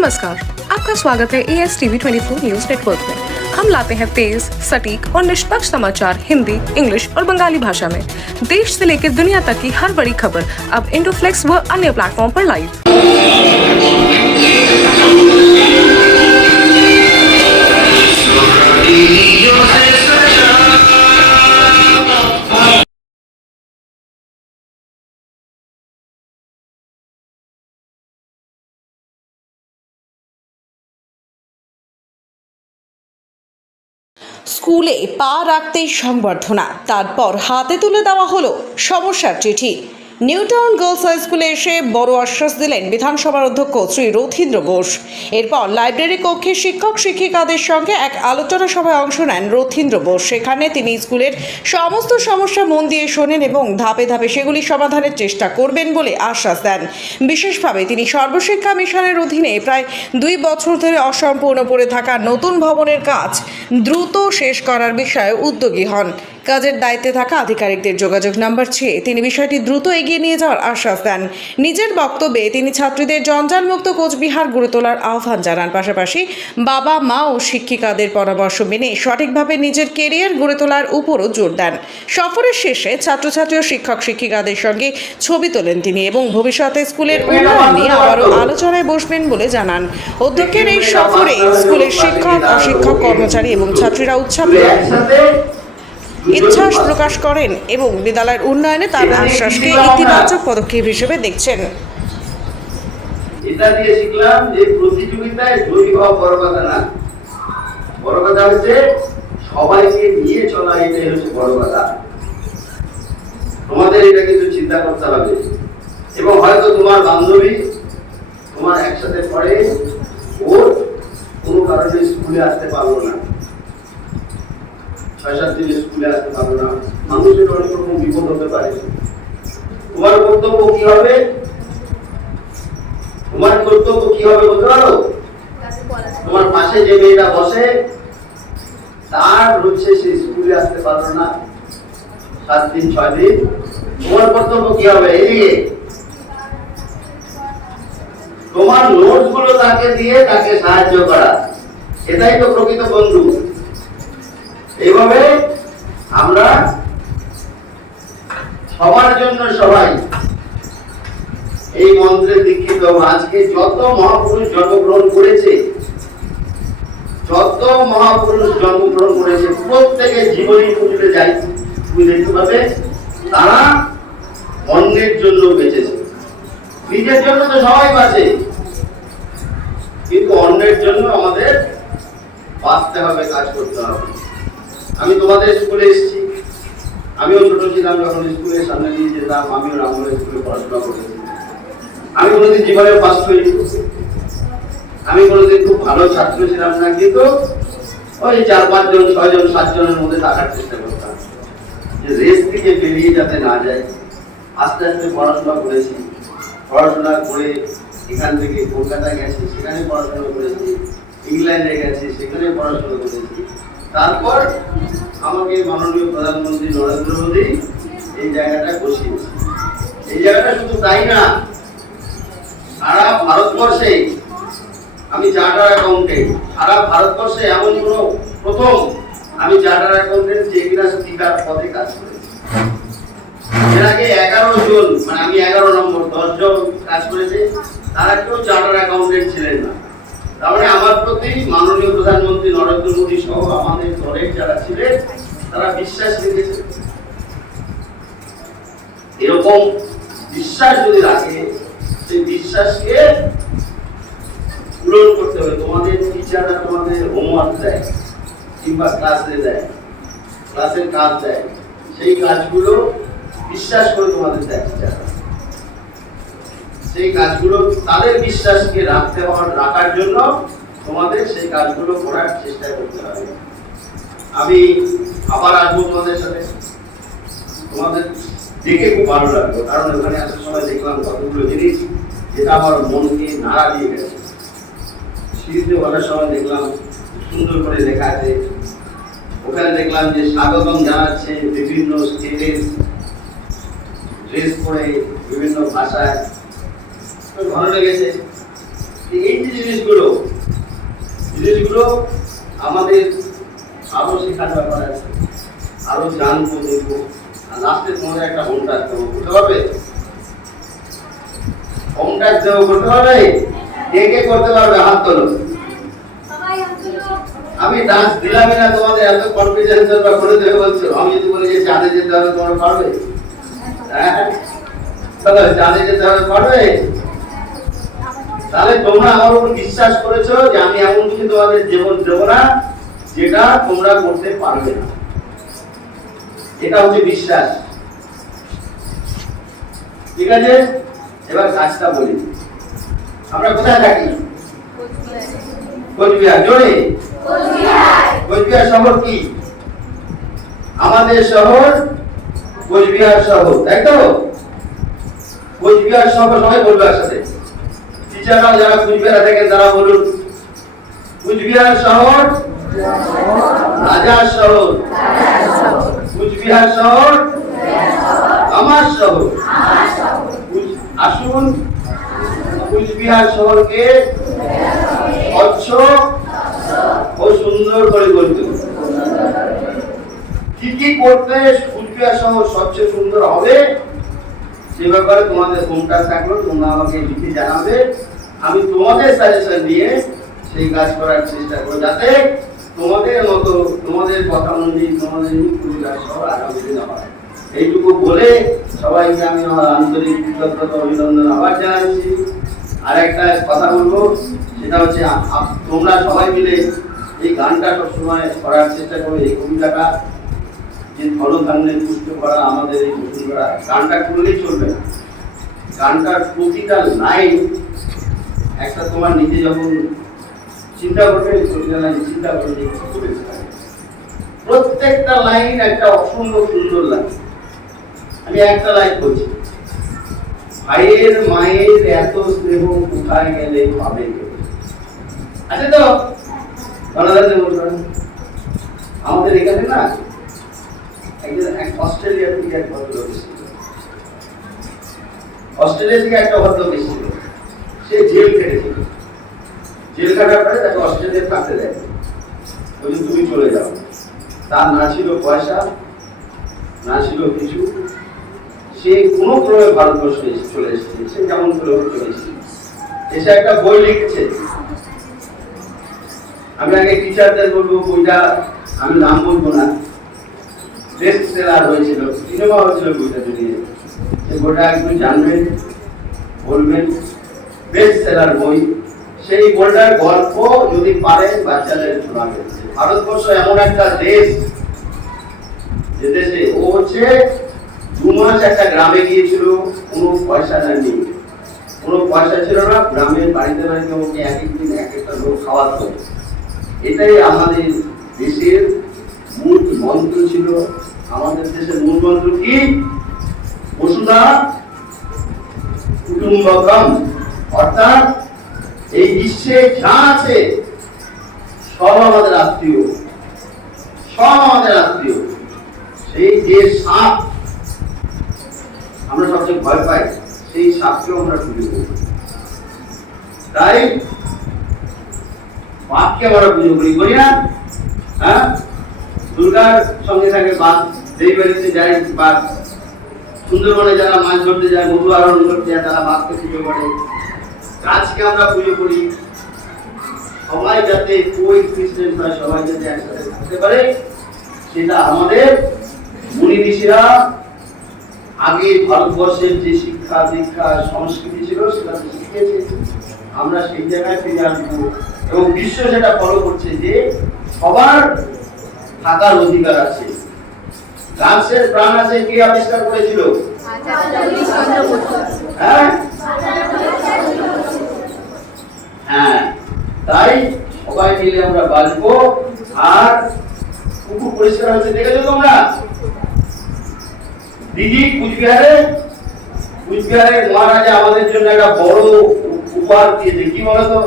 नमस्कार, आपका स्वागत है ASTV 24 न्यूज नेटवर्क में। हम लाते हैं तेज, सटीक और निष्पक्ष समाचार हिंदी, इंग्लिश और बंगाली भाषा में। देश से लेकर दुनिया तक की हर बड़ी खबर अब इंडोफ्लेक्स व अन्य प्लेटफॉर्म पर लाइव। স্কুলে পা রাখতেই সংবর্ধনা, তারপর হাতে তুলে দেওয়া হলো সমস্যার চিঠি। নিউটাউন গার্লস হাই স্কুলে এসে বড় আশ্বাস দিলেন বিধানসভার অধ্যক্ষ শ্রী রথীন্দ্র ঘোষ। এরপর লাইব্রেরি কক্ষে শিক্ষক শিক্ষিকাদের সঙ্গে এক আলোচনা সভায় অংশ নেন রথীন্দ্র ঘোষ। সেখানে তিনি স্কুলের সমস্ত সমস্যা মন দিয়ে শোনেন এবং ধাপে ধাপে সেগুলি সমাধানের চেষ্টা করবেন বলে আশ্বাস দেন। বিশেষভাবে তিনি সর্বশিক্ষা মিশনের অধীনে প্রায় 2 বছর ধরে অসম্পূর্ণ পড়ে থাকা নতুন ভবনের কাজ দ্রুত শেষ করার বিষয়ে উদ্যোগী হন। কাজের দায়িত্বে থাকা আধিকারিকদের যোগাযোগ নাম্বার চেয়ে তিনি বিষয়টি দ্রুত এগিয়ে নিয়ে যাওয়ার আশ্বাস দেন। নিজের বক্তব্যে তিনি ছাত্রীদের জঞ্জালমুক্ত কোচবিহার গড়ে তোলার আহ্বান জানান। পাশাপাশি বাবা মা ও শিক্ষিকাদের পরামর্শ মেনে সঠিকভাবে নিজের কেরিয়ার গড়ে তোলার উপরও জোর দেন। সফরের শেষে ছাত্রছাত্রী ও শিক্ষক শিক্ষিকাদের সঙ্গে ছবি তোলেন তিনি এবং ভবিষ্যতে স্কুলের উন্নয়ন নিয়ে আবারও আলোচনায় বসবেন বলে জানান। অধ্যক্ষের এই সফরে স্কুলের শিক্ষক অশিক্ষক কর্মচারী এবং ছাত্রীরা ইচ্ছাস প্রকাশ করেন এবং বিদ্যালয়ের উন্নয়নে তার আশ্বাসকে ইতিবাচক পদক্ষেপ হিসেবে দেখছেন। এটা দিয়ে শিখলাম যে প্রতিযোগিতায় জয়ী হওয়া বড় কথা না, বড় কথা হচ্ছে সবাইকে নিয়ে চলা, এটাই হচ্ছে বড় কথা। তোমাদের এটা কিন্তু চিন্তা করতে হবে। এবং হয়তো তোমার বান্ধবী তোমার একসাথে পড়ে, ওর কোনো কারণে স্কুলে আসতে পারলো না, 6-7 দিন স্কুলে আসতে পারলো না, মানুষের অনেক রকম বিপদ হতে পারে। তোমার কর্তব্য কি হবে? তোমার কর্তব্য কি হবে বলতে পারো? তোমার পাশে যে মেয়েটা বসে, তার হচ্ছে সে স্কুলে আসতে পারলো না 7 দিন 6 দিন, তোমার কর্তব্য কি হবে? এদিকে তোমার নোটস গুলো তাকে দিয়ে তাকে সাহায্য করা, এটাই তো প্রকৃত বন্ধু। এইভাবে আমরা সবার জন্য সবাই এই মন্ত্রে দীক্ষিত। আজকে যত মহাপুরুষ জন্মগ্রহণ করেছে, প্রত্যেকের জীবনী খুঁজতে যাই, তুমি দেখতে পাবে তারা অন্যের জন্য বেঁচেছে। নিজের জন্য তো সবাই বাঁচে, কিন্তু অন্যের জন্য আমাদের বাঁচতে হবে, কাজ করতে হবে। আমি তোমাদের স্কুলে এসেছি, আমিও ছোট ছিলাম যখন স্কুলের সামনে দিয়ে যেতাম, আমিও রামগড় স্কুলে পড়াশোনা করেছি। আমি কোনোদিন জীবনে ফার্স্ট হইনি, আমি কোনোদিন খুব ভালো ছাত্র ছিলাম না, কিন্তু ওই 4-5 জন 6 জন 7 জনের মধ্যে থাকার চেষ্টা করতাম, যে রেস থেকে বেরিয়ে যাতে না যায়। আস্তে আস্তে পড়াশোনা করেছি, পড়াশোনা করে এখান থেকে কলকাতা গেছি, সেখানে পড়াশোনা করেছি, ইংল্যান্ডে গেছি, সেখানে পড়াশোনা করেছি। তারপর আমাকে মাননীয় প্রধানমন্ত্রী নরেন্দ্র মোদী এই জায়গাটা বসিয়েছে। এই জায়গাটা শুধু তাই না, সারা ভারতবর্ষে আমি চার্টার অ্যাকাউন্টেন্ট, সারা ভারতবর্ষে এমন কোন প্রথম আমি চার্টার অ্যাকাউন্টেন্ট যে কিনা স্পিকার পদে কাজ করেছি। এর আগে 11 জন, মানে আমি 11 নম্বর, 10 জন কাজ করেছে, তারা কেউ চার্টার অ্যাকাউন্টেন্ট ছিলেন না। তার মানে আমার প্রতি মাননীয় প্রধানমন্ত্রী নরেন্দ্র মোদী সহ আমাদের দলের যারা ছিলেন তারা বিশ্বাস রেখেছে। এরকম বিশ্বাস যদি রাখে, সেই বিশ্বাসকে পূরণ করতে হবে। তোমাদের টিচাররা তোমাদের হোমওয়ার্ক দেয় কিংবা ক্লাসে দেয়, ক্লাসের কাজ দেয়, সেই কাজগুলো বিশ্বাস করে তোমাদের দেয় টিচাররা। সেই কাজগুলো তাদের বিশ্বাসকে রাখার জন্য তোমাদের সেই কাজগুলো করার চেষ্টা করতে হবে। আমি আবার আসবো তোমাদের সাথে, তোমাদের দেখে খুব ভালো লাগলো, কারণ ওখানে আসার সময় দেখলাম কতগুলো জিনিস যেটা আমার মনকে নাড়া দিয়ে গেছে। সিঁড়িতে বলার সময় দেখলাম সুন্দর করে লেখা আছে, ওখানে দেখলাম যে স্বাগতম জানাচ্ছে বিভিন্ন স্টেটের ড্রেস পরে, বিভিন্ন ভাষায়, ভালো লেগেছে। এই যে জিনিসগুলো আমাদের আরো শেখার ব্যাপার আছে, আরো জানবো দেখবো। আর লাস্টে তোমাদের একটা হোমওয়ার্ক দেবো, করতে পারবে? হোমওয়ার্ক দেবো, করতে পারবে? কে কে করতে পারবে হাত তোলো। আমি ডান্স দিলামই না, তোমাদের এত কনফিডেন্স করে দেবে বলছো। আমি যদি বলি যে চাঁদে যেতে হবে, তোমরা পারবে? হ্যাঁ, তাহলে চাঁদে যেতে হবে, পারবে? তাহলে তোমরা আমার উপর বিশ্বাস করেছো যে আমি এমন কিছু তোমাদের জীবন দেবো না যেটা তোমরা করতে পারবে না। এটা হচ্ছে বিশ্বাস। ঠিক আছে, এবার কাজটা বলি। আমরা কোথায় থাকি? কোচবিহার। জোরে, কোচবিহার শহর কি? আমাদের শহর কোচবিহার শহর, তাই তো? কোচবিহার শহর সবাই বলবে একসাথে। টিচাররা যারা কোচবিহারে থাকেন তারা বলুন, কোচবিহার শহর রাজার শহর, কোচবিহার শহর আমার শহর। আসুন কোচবিহার শহরকে স্বচ্ছ ও সুন্দর করে গড়তে। কি কি করতে কোচবিহার শহর স্বচ্ছ সুন্দর হবে সে ব্যাপারে তোমাদের ফোনটা থাকলো, তোমরা আমাকে লিখে জানাবে। আমি তোমাদের সাজেশন দিয়ে সেই কাজ করার চেষ্টা করব, যাতে তোমাদের মতো, তোমাদের কথা অনুযায়ী তোমাদের কোচবিহার শহর আগামী দিনে হয়। এইটুকু বলে সবাইকে আমি আমার আন্তরিক কৃতজ্ঞতা অভিনন্দন আবার জানাচ্ছি। আর একটা কথা বলবো, সেটা হচ্ছে তোমরা সবাই মিলে এই গানটা সবসময় করার চেষ্টা করো। এই কবিতাটা যে ধনধান্যে পুষ্ট করা আমাদের এই বসুন্ধরা, গানটা করলেই চলবে না। গানটার প্রতিটা লাইন একটা তোমার নিজে যখন চিন্তা করবে, প্রতিটা লাইন চিন্তা করবে প্রত্যেকটা লাইন একটা অসম্ভব সুন্দর লাইন। আমি একটা লাইন বলছি, ভাইয়ের মায়ের এত স্নেহ কোথায় গেলে পাবে। আচ্ছা তো আমাদের এখানে না এক অস্ট্রেলিয়া থেকে এক ভদ্রলোক এসেছিল। অস্ট্রেলিয়া থেকে একটা ভদ্রলোক এসেছিল, সে জেল খেটেছিল। জেল খাটার পরে তাকে অস্ট্রেলিয়া থাকতে দেয়, বলছে তুমি চলে যাও। তার না ছিল পয়সা, না ছিল কিছু, সে কোনো ক্রমে ভারতবর্ষে চলে এসেছে। সে যেমন করে চলে এসেছে, এসে একটা বই লিখছে। আমি আগে টিচারদের বলবো, বইটা আমি নাম বলবো না, বেস্ট সেলার হয়েছিল, সিনেমা হয়েছিল বইটা নিয়ে। সেই বইটা একটু জানবেন, বলবেন, বেস্ট সেলার বই। সেই বইটার গল্প যদি পারেন বাচ্চাদের শোনাবেন। ভারতবর্ষ এমন একটা দেশ, যে দেশে ও হচ্ছে 2 মাস একটা গ্রামে গিয়েছিল, কোনো পয়সা নেই, কোনো পয়সা ছিল না। গ্রামের বাড়িতে বাড়িতে ওকে এক একদিন এক একটা লোক খাওয়াতো। এটাই আমাদের দেশের মূল মন্ত্র ছিল। আমাদের দেশের মূল মন্ত্র কি? বসুধা কুটুম্বকম, অর্থাৎ এই বিশ্বে যা আছে সব আমাদের আত্মীয়, সব আমাদের আত্মীয়। সেই যে সাপ আমরা সবচেয়ে ভয় পাই, সেই সাপকেও আমরা পুজো করি। তাই বাঘকে আমরা পুজো করি, করি না? হ্যাঁ, দুর্গার সঙ্গে থাকে বাঘ। দেবী বাড়িতে যায় বাঘ, সুন্দরবনে যারা মাছ ধরতে যায়, মধু আহরণ করতে যায়, তারা বাঘকে পুজো করে। গাছকে আমরা পুজো করি। সবাই যাতে কোএক্সিস্টেন্স হয়, সবাই যাতে একসাথে থাকতে পারে, সেটা আমাদের মুনি ঋষিরা আগে ভারতবর্ষের যে শিক্ষা দীক্ষা সংস্কৃতি ছিল সেটা শিখিয়েছে। আমরা সেই জায়গায় ফিরে আসবো এবং বিশ্ব সেটা ফলো করছে যে সবার থাকার অধিকার আছে। গাছের প্রাণ আছে, কে আবিষ্কার করেছিল? হ্যাঁ, হ্যাঁ। তাই সবাই মিলে আমরা বাঁচবো। আর পুকুর পরিষ্কার হচ্ছে, দেখেছো তোমরা? দিদি কুচবিহারে মহারাজা আমাদের জন্য একটা বড় উপহার দিয়েছে। কি বলতো?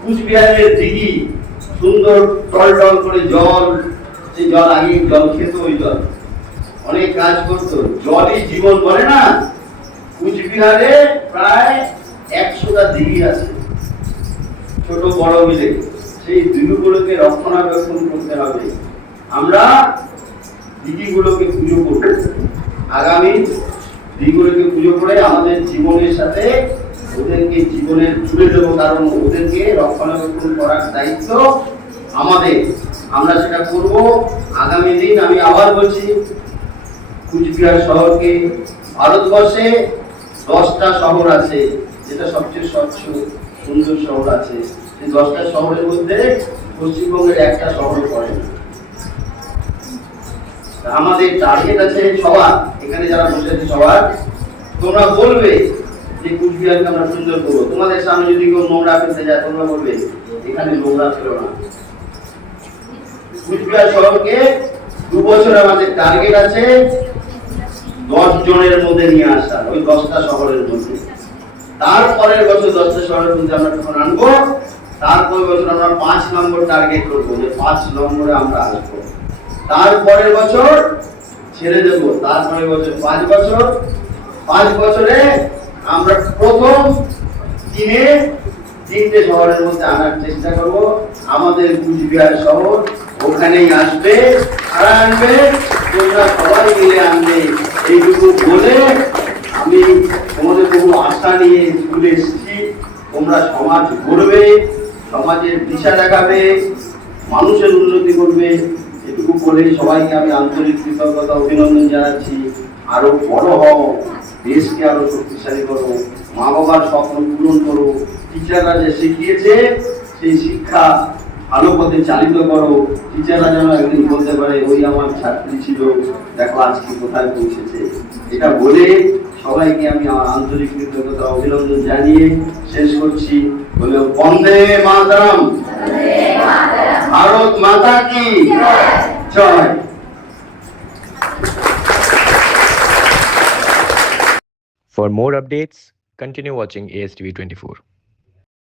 কুচবিহারের দিঘি, সুন্দর টল টল করে জল, সেই জল আগে জল খেত, ওই জল অনেক কাজ করতো। জলই জীবন বলে না? কুচবিহারে প্রায় 100টা দিঘি আছে ছোট বড় মিলে, সেই দিঘিগুলোকে রক্ষণাবেক্ষণ করতে হবে। আমরা দিঘিগুলোকে পুজো করব, আগামী দিঘিগুলোকে পুজো করে আমাদের জীবনের সাথে ওদেরকে জীবনের জুড়ে দেবো, কারণ ওদেরকে রক্ষণাবেক্ষণ করার দায়িত্ব আমাদের। আমরা সেটা করব আগামী দিন। আমি আবার বলছি, কুচবিহার শহরকে, ভারতবর্ষে 10টা শহর আছে যেটা সবচেয়ে স্বচ্ছ সুন্দর শহর আছে, এই 10টা শহরের মধ্যে পশ্চিমবঙ্গের একটা শহর পড়ে না। আমাদের টার্গেট আছে সবার, এখানে যারা বসে আছে সবার, তোমরা বলবে যে কুচবিহারকে আমরা সুন্দর করবো। তোমাদের সামনে যদি কেউ নোংরা ফেলতে যায়, তোমরা বলবে এখানে নোংরা ফেলো না। কুচবিহার শহরকে 2 বছর আমাদের টার্গেট আছে 10 জনের মধ্যে নিয়ে আসা, ওই 10টা শহরের মধ্যে। তারপরের বছর 10টা শহরের মধ্যে আমরা যখন আনবো, তারপরের বছর আমরা 5 নম্বর টার্গেট করবো, যে 5 নম্বরে আমরা আসবো। তারপরের বছর ছেড়ে দেবো, তারপরের বছর 5 বছর, 5 বছরে আমরা প্রথম দিনে 3টে শহরের মধ্যে আনার চেষ্টা করব। আমাদের কুচবিহার শহর ওখানেই আসবে, আর আনবে, তোমরা সবাই মিলে আনবে। এইটুকু বলে আমি তোমাদের বহু আশা নিয়ে স্কুলে এসেছি। তোমরা সমাজ গড়বে, সমাজের দিশা দেখাবে, মানুষের উন্নতি করবে, এটুকু বলে সবাইকে আমি আন্তরিক কৃতজ্ঞতা অভিনন্দন জানাচ্ছি। আরো বড় হও, দেশকে আরো শক্তিশালী করো, মা বাবার স্বপ্ন পূরণ করো, টিচাররা যে শিখিয়েছে সেই শিক্ষা ভালো পথে চালিত করো। টিচাররা যেন একদিন বলতে পারে ওই আমার ছাত্রী ছিল, দেখো আজকে কোথায় পৌঁছেছে। এটা বলে সবাইকে আমি আমার আন্তরিক কৃতজ্ঞতা অভিনন্দন জানিয়ে শেষ করছি। বলে বন্দে মাতরম, ভারত মাতা কি জয়। For more updates, continue watching ASTV 24.